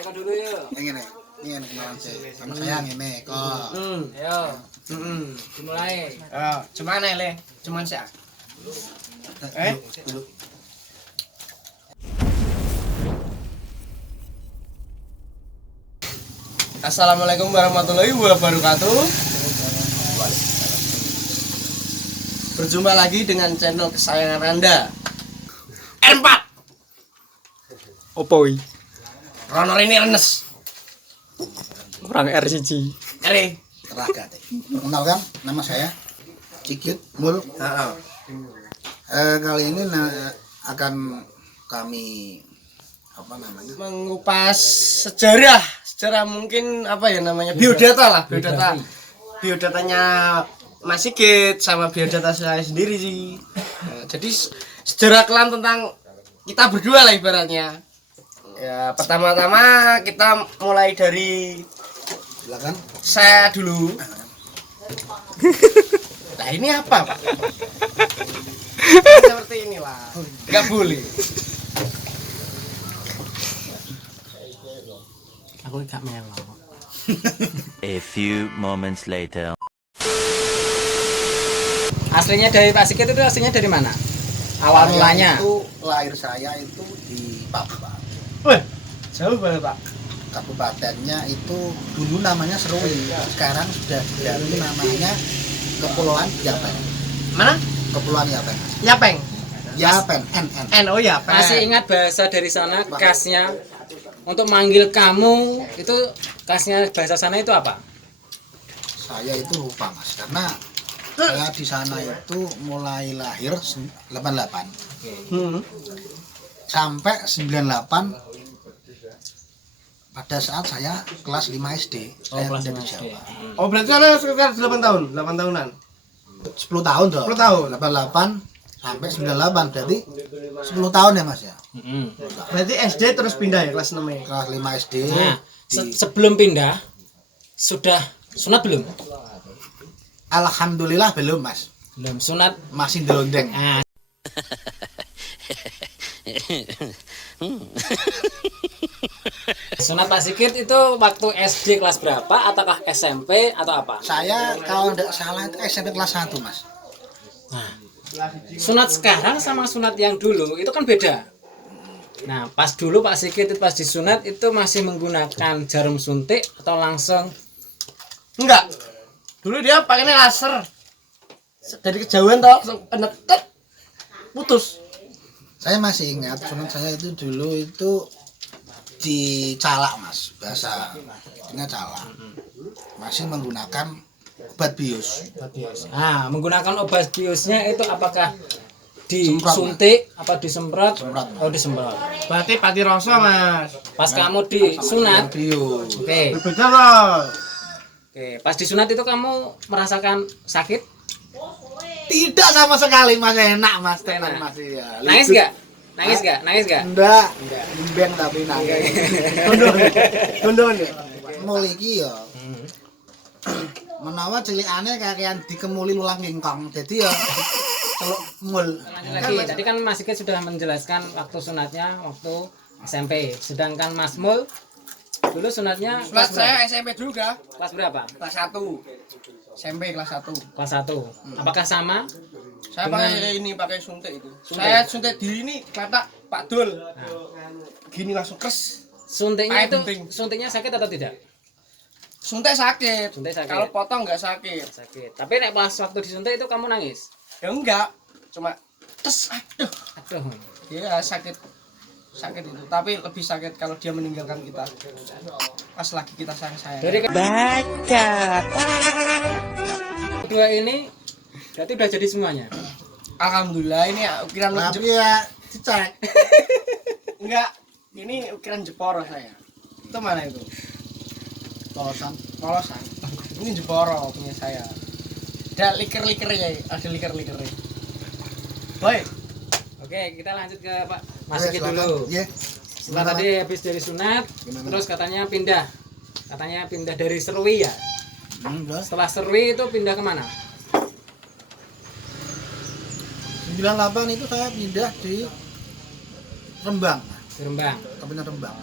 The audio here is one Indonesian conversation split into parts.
Eko dulu yuk. Ini kenalan sih. Sama saya ngene kok. Ayo. Dimulai. Cuman le, cuman sih. Dulu. Assalamualaikum warahmatullahi wabarakatuh. Berjumpa lagi dengan channel kesayangan Anda, R4. Opoi. Runner ini Ernest. Orang RCG. Ere. Teraga. Perkenalkan, nama saya Cikit Mul. Kali ini akan kami mengupas sejarah mungkin apa ya namanya, biodata biodatanya Mas Sigit sama biodata saya sendiri sih. Nah, jadi sejarah kelam tentang kita berdua lah ibaratnya. Ya pertama-tama kita mulai dari silakan saya dulu. Nah ini apa Pak? Seperti inilah, nggak boleh. Aku gak melo. A few moments later. Aslinya dari Pak Sigit itu aslinya dari mana? Awal mulanya. Itu lahir saya itu di Papua. Wah, jauh banget Pak. Kabupatennya itu dulu namanya Serui, sekarang sudah diganti namanya Kepulauan Yapen. Mana? Kepulauan Yapen. Yapeng. Yapen, N. Oh Yapeng. Masih ingat bahasa dari sana khasnya untuk manggil kamu itu khasnya bahasa sana itu apa? Saya itu lupa Mas, karena saya di sana itu mulai lahir 88 sampai 98 pada saat saya kelas 5 SD. Saya pindah di Jawa. Oh berarti ada sekitar 8 tahun, 8 tahunan. 10 tahun dong. 10 tahun. 88 sampai 98 berarti 10 tahun ya Mas ya. Berarti SD terus pindah ya kelas 6 ya. Kelas 5 SD. Nah, sebelum pindah sudah sunat belum? Alhamdulillah belum Mas. Belum sunat. Masih delondeng. Nah. Sunat Pak Sigit itu waktu SD kelas berapa ataukah SMP atau apa? Saya kalau tidak salah itu SMP kelas 1 Mas. Nah, sunat sekarang sama sunat yang dulu itu kan beda. Nah, pas dulu Pak Sigit pas disunat itu masih menggunakan jarum suntik atau langsung? Enggak. Dulu dia pakainya laser. Dari kejauhan toh langsung penetet putus. Saya masih ingat sunat saya itu dulu itu di calak Mas, bahasa itunya calak. Masih menggunakan obat bius. Nah, menggunakan obat biusnya itu apakah disuntik apa disemprot? Oh, disemprot. Berarti pati rasa Mas. Pas kamu disunat, Bius. oke. Berbeda loh. Oke, pas disunat itu kamu merasakan sakit? Tidak sama sekali Mas, enak Mas, tenan Mas ya. Nangis enggak? Nangis enggak? Enggak. Bimbang tapi nangis. Gondon ya. Mul iki ya. Menawa cilikane kakean dikemuli lulang ngingkong. Dadi ya celuk mul. Lanjut lagi. Tadi kan Mas Sigit sudah menjelaskan waktu sunatnya waktu SMP. Sedangkan Mas Mul dulu sunatnya Kelas saya SMP juga. kelas berapa? Kelas 1. SMP kelas 1. Kelas 1. Apakah sama? Saya Dengan- pakai ini, pakai suntik itu. Suntik. Saya suntik di ini kata Pak Dul. Gini langsung kres. Suntiknya Pakai itu gunting. suntiknya sakit atau tidak? Suntik sakit. Suntik sakit. Kalau potong nggak sakit. Sakit. Tapi nek pas waktu disuntik itu kamu nangis? Ya enggak. Cuma tes aduh. Aduh. Dia sakit. Sakit itu. Tapi lebih sakit kalau dia meninggalkan kita. Pas lagi kita sayang-sayang. Dari kedua ini berarti udah jadi semuanya. Alhamdulillah ini ukiran Tapi ya dicek. enggak. Ini ukiran Jeporo saya. Itu mana itu? Polosan. Polosan. Ini Jeporo punya saya. Ada liker-likernya, ada liker-likernya. Baik. Oke, kita lanjut ke Pak Mas Oke, Sigit silakan. dulu. Iya. Setelah tadi habis dari sunat, Gimana? terus katanya pindah dari Serui ya. Udah. Setelah Serui itu pindah kemana? 98 itu saya pindah di Rembang. Di Rembang. Kabupaten Rembang.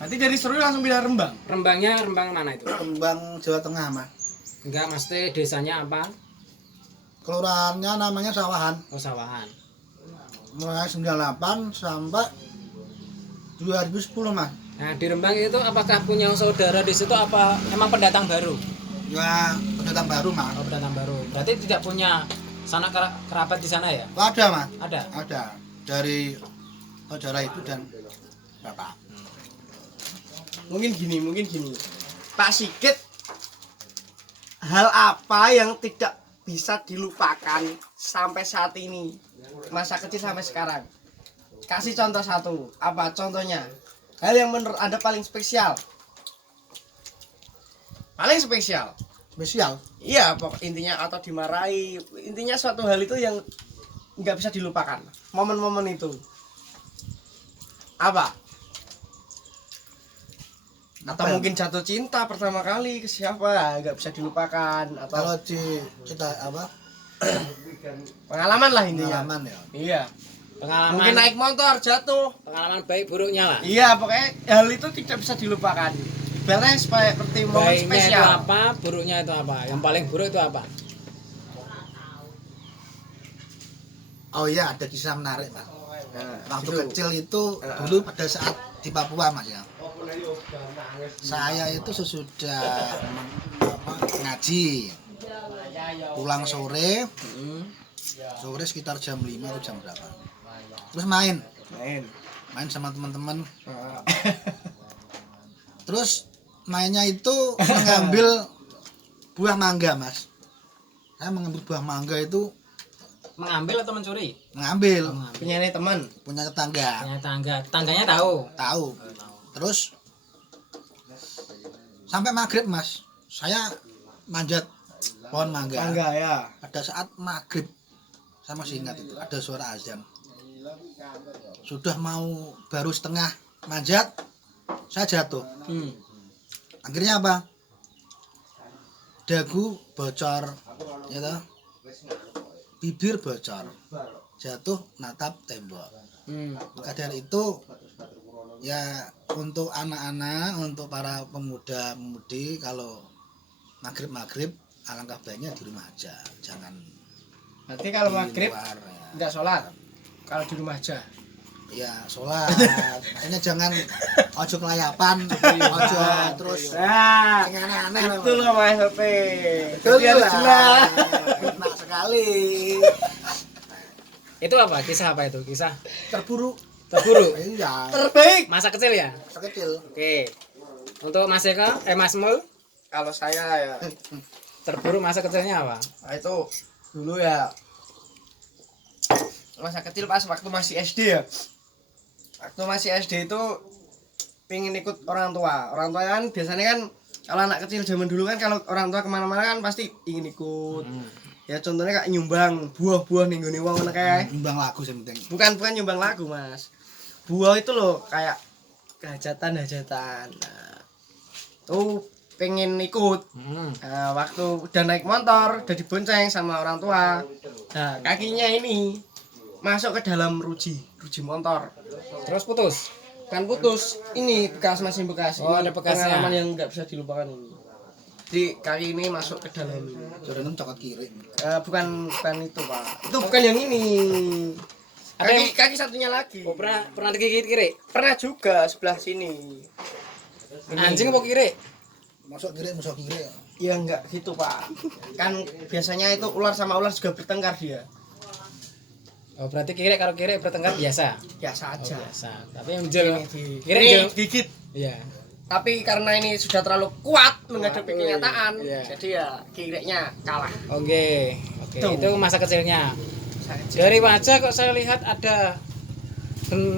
Nanti dari Serui langsung pindah Rembang. Rembang mana itu? Kembang Jawa Tengah mas. Enggak, mesti desanya apa? Kelurahannya namanya Sawahan. Oh, Sawahan. Mulai 98 sampai 2010 mas. Nah, di Rembang itu apakah punya saudara di situ apa emang pendatang baru? Ya pendatang baru mas. Oh, pendatang baru. Berarti tidak punya sanak kerabat di sana ya? Ada mas. Ada. Ada dari saudara itu dan bapak. Mungkin gini. Pak Sigit, hal apa yang tidak bisa dilupakan sampai saat ini? Masa kecil sampai sekarang. Kasih contoh satu. Apa contohnya? Hal yang menurut Anda paling spesial. Paling spesial. Spesial. Iya, intinya atau dimarahi. Intinya suatu hal itu yang nggak bisa dilupakan. Momen-momen itu. Apa? Atau Apa ya? mungkin jatuh cinta pertama kali ke siapa? Nggak bisa dilupakan. Atau Kalau kita apa? pengalaman lah intinya. Pengalaman ya. Iya. Pengalaman Mungkin naik motor jatuh. pengalaman baik buruknya lah. Iya, pokoknya hal itu tidak bisa dilupakan. Ibaratnya seperti momen Baiknya itu spesial. apa, buruknya itu apa? Yang paling buruk itu apa? Oh iya ada kisah menarik mas. Nah, Waktu gitu. kecil itu dulu pada saat di Papua mas ya. Saya itu sesudah ngaji pulang sore sekitar jam 5 atau jam berapa terus main sama teman-teman terus mainnya itu mengambil buah mangga mas. Saya mengambil buah mangga itu Mengambil atau mencuri? mengambil Punya nih teman. punya tetangga Tangganya tahu. terus sampai maghrib mas saya manjat pohon mangga. Ya. Pada saat maghrib saya masih ingat itu ada suara azan sudah mau baru setengah manjat saya jatuh. Akhirnya apa dagu bocor ya toh? Bibir bocor jatuh natap tembok. Maka dari itu ya untuk anak-anak, untuk para pemuda-pemudi kalau maghrib alangkah baiknya di rumah aja, jangan Nanti kalau di maghrib luar, ya. enggak sholat. Kalau di rumah aja. Ya sholat, makanya jangan ojo kelayapan, ojo terus Nah, sing aneh-aneh itu loh Mas Sope. Betul Jadi harus lah. jelas. Enak sekali. Itu apa? Kisah apa itu? Kisah Terburu. Iya. Terbaik. Masa kecil ya? Kecil. Oke. Untuk Mas Eka, Mas Mul, Kalau saya ya, terburuk masa kecilnya apa? nah itu dulu ya masa kecil pas waktu masih SD ya. Waktu masih SD itu pengen ikut orang tua. Orang tua kan biasanya kan kalau anak kecil zaman dulu kan kalau orang tua kemana-mana kan pasti ingin ikut. Ya contohnya kayak nyumbang buah-buah nih gini wong kayak. Nyumbang lagu sing penting. Bukan nyumbang lagu mas. Buah itu loh kayak hajatan. Nah, tuh pengen ikut. Nah, waktu udah naik motor, udah dibonceng sama orang tua. Nah, kakinya ini masuk ke dalam ruji motor. Terus putus. Kan putus. Ini masih bekas. Oh, Ini ada bekasnya. Pengalaman yang nggak bisa dilupakan ini. Jadi kaki ini masuk ke dalam ini. Jodoh coklat kiri. Bukan itu pak. Itu bukan yang ini. Ada yang- Kaki satunya lagi. Oh, pernah digigit kiri? Pernah juga sebelah sini. Anjing apa kiri? Masuk kiri. Ya enggak gitu pak. Kan biasanya itu ular sama ular juga bertengkar dia. Oh, berarti kiri kalau kiri bertengkar biasa. Biasa Oh, aja. biasa. Tapi yang jel kiri Ini jel. gigit. Iya. Tapi karena ini sudah terlalu kuat menghadapi kenyataan, Iya. jadi ya kirinya kalah. Oke. Tuh. Itu masa kecilnya. Dari wajah kok saya lihat ada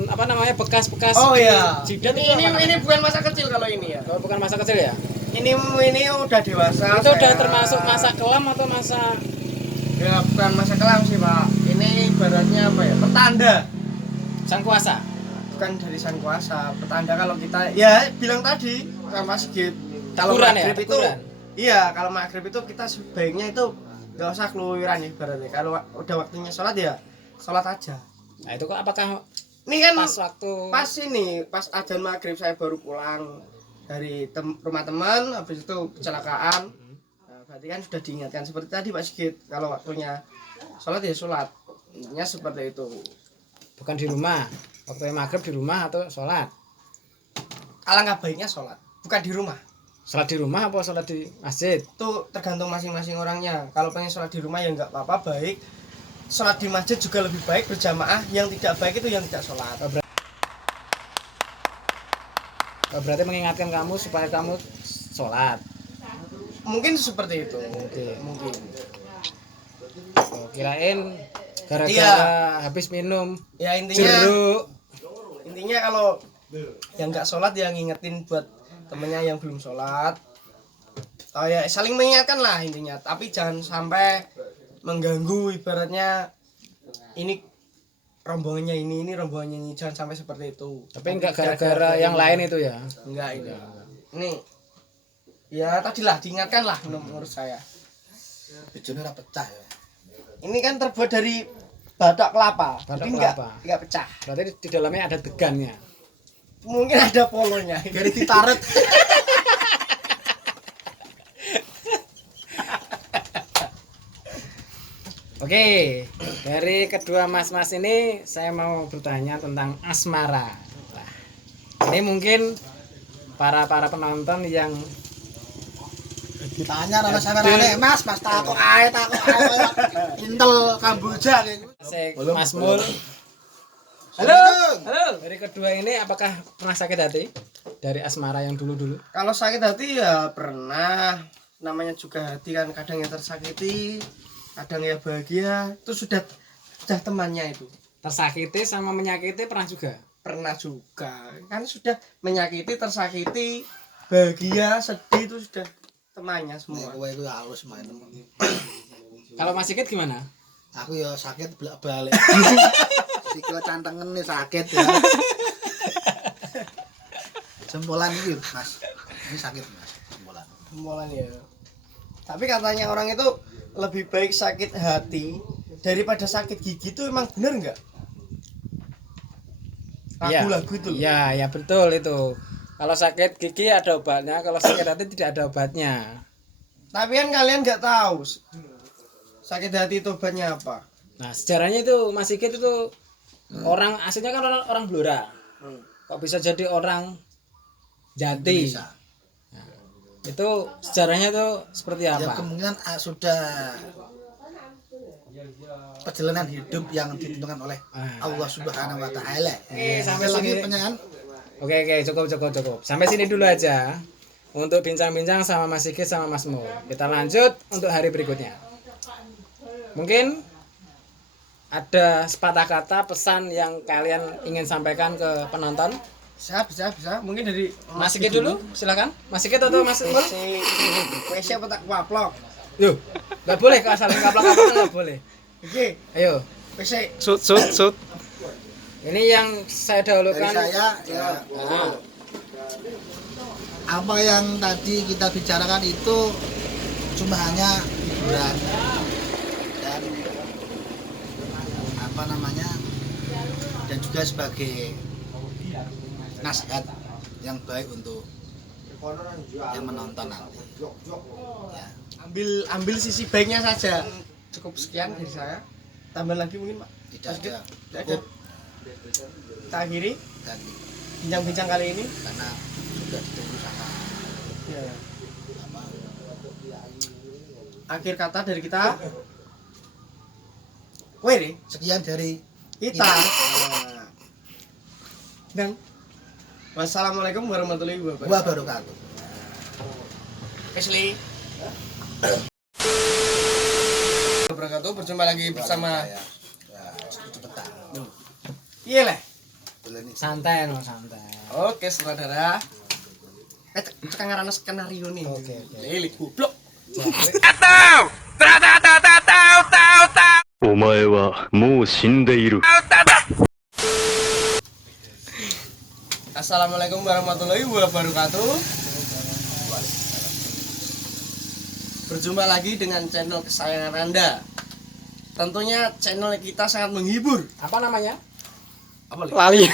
apa namanya bekas-bekas Oh di iya. jidat Ini itu apa namanya? bukan masa kecil kalau ini ya. Oh, bukan masa kecil ya? Ini udah dewasa. Itu udah saya- termasuk masa kelam atau masa Ya bukan masa kelam sih pak. Ini ibaratnya apa ya? Pertanda. sang kuasa? Bukan dari sang kuasa. Pertanda kalau kita ya bilang tadi sama Sigit. Kalau Teguran ya, maghrib itu, teguran. iya kalau maghrib itu kita sebaiknya itu nggak usah keluyuran ya ibaratnya. Kalau udah waktunya sholat ya sholat aja. Nah, itu kok apakah Ini kan pas waktu pas adzan maghrib saya baru pulang dari rumah teman, habis itu kecelakaan. Nah, berarti kan sudah diingatkan seperti tadi Pak Sigit, kalau waktunya sholat ya sholat. Intinya seperti itu. bukan di rumah, waktu maghrib di rumah atau sholat? Alangkah baiknya sholat, bukan di rumah. Sholat di rumah apa sholat di masjid? Itu tergantung masing-masing orangnya. Kalau pengen sholat di rumah ya nggak apa-apa, baik. Sholat di masjid juga lebih baik berjamaah. Yang tidak baik itu yang tidak sholat. Berarti mengingatkan kamu supaya kamu sholat. Mungkin seperti itu. Mungkin. Oh, kirain gara-gara Iya. habis minum Ya intinya jeruk. kalau yang nggak sholat ya ngingetin buat temennya yang belum sholat. Oh ya saling mengingatkan lah intinya. Tapi jangan sampai mengganggu, ibaratnya ini rombongannya ini rombongannya ini, jangan sampai seperti itu. Tapi enggak gara-gara yang lain itu ya. Enggak ini. Ini ya tadilah diingatkan lah menurut saya. Bejone ora pecah ya. Ini kan terbuat dari batok kelapa. Batok Jadi kelapa. enggak pecah. Berarti di dalamnya ada degannya. Mungkin ada polonya. Dari ditaret. Oke, dari kedua mas-mas ini saya mau bertanya tentang asmara. Nah, ini mungkin para penonton yang Ditanya nama samarane, Mas takok ae. Intel Kamboja kayak gitu. Mas Mul. Halo. Halo. Dari kedua ini apakah pernah sakit hati dari asmara yang dulu-dulu? Kalau sakit hati ya pernah. Namanya juga hati kan, kadang yang tersakiti, kadang ya bahagia. Itu sudah temannya itu. Tersakiti sama menyakiti pernah juga? Pernah juga. Kan sudah menyakiti, tersakiti, bahagia, sedih itu sudah temannya semua. Kowe iku halus main. Kalau Mas Sigit gimana? Aku ya sakit bolak-balik. Sikil cantengen nih sakit ya. Jempolan iki, Mas. Ini sakit, Mas. Jempolan. Jempolan ya. Tapi katanya orang itu lebih baik sakit hati daripada sakit gigi, itu emang bener nggak? Lagu-lagu itu loh. Iya, ya betul itu. Kalau sakit gigi ada obatnya, kalau sakit hati tidak ada obatnya. Tapi kan kalian nggak tahu sakit hati itu obatnya apa. Nah, sejarahnya itu Mas Sigit itu orang aslinya kan orang Blora. Kok bisa jadi orang Jati? Bisa. Itu sejarahnya itu seperti Ya apa? kemungkinan sudah perjalanan hidup yang ditentukan oleh Allah Subhanahu wa taala. Sampai lagi sini. penyangan. Oke, cukup. Sampai sini dulu aja untuk bincang-bincang sama Mas Sigit sama Mas Mul. Kita lanjut untuk hari berikutnya. Mungkin ada sepatah kata pesan yang kalian ingin sampaikan ke penonton. Bisa. Mungkin dari Mas Sigit dulu, silakan. Mas Sigit atau Mas Mul? WC apa tak kuaplok? Yuk, nggak boleh kalau saling kaplok-kaplok nggak boleh. Oke, Ayo, WC. Sut. ini yang saya Dari dahulukan. saya ya Nah, apa yang tadi kita bicarakan itu cuma hanya hiburan dan apa namanya, dan juga sebagai nasihat yang baik untuk yang menonton nanti. Ya. Ambil sisi baiknya saja. Cukup sekian dari saya. Tambah lagi mungkin Pak. Tidak ada Tidak ada. Kita akhiri dan bincang-bincang kali ini. karena sudah ditunggu sama Ya. apa Akhir kata dari kita. Weh, sekian dari kita. Nah. Dan wassalamualaikum warahmatullahi wabarakatuh. Asli. Wabarakatuh. Berjumpa lagi bersama. Ya, cepetan. Iya lah. Boleh nih. santai no, santai. Oke, saudara. Tekan ngarana skenario nih. Oke. Lili goblok. お前はもう死んでいる。 Assalamualaikum warahmatullahi wabarakatuh. Berjumpa lagi dengan channel kesayangan Anda. Tentunya channel kita sangat menghibur. Apa namanya? Apa Li? Lali.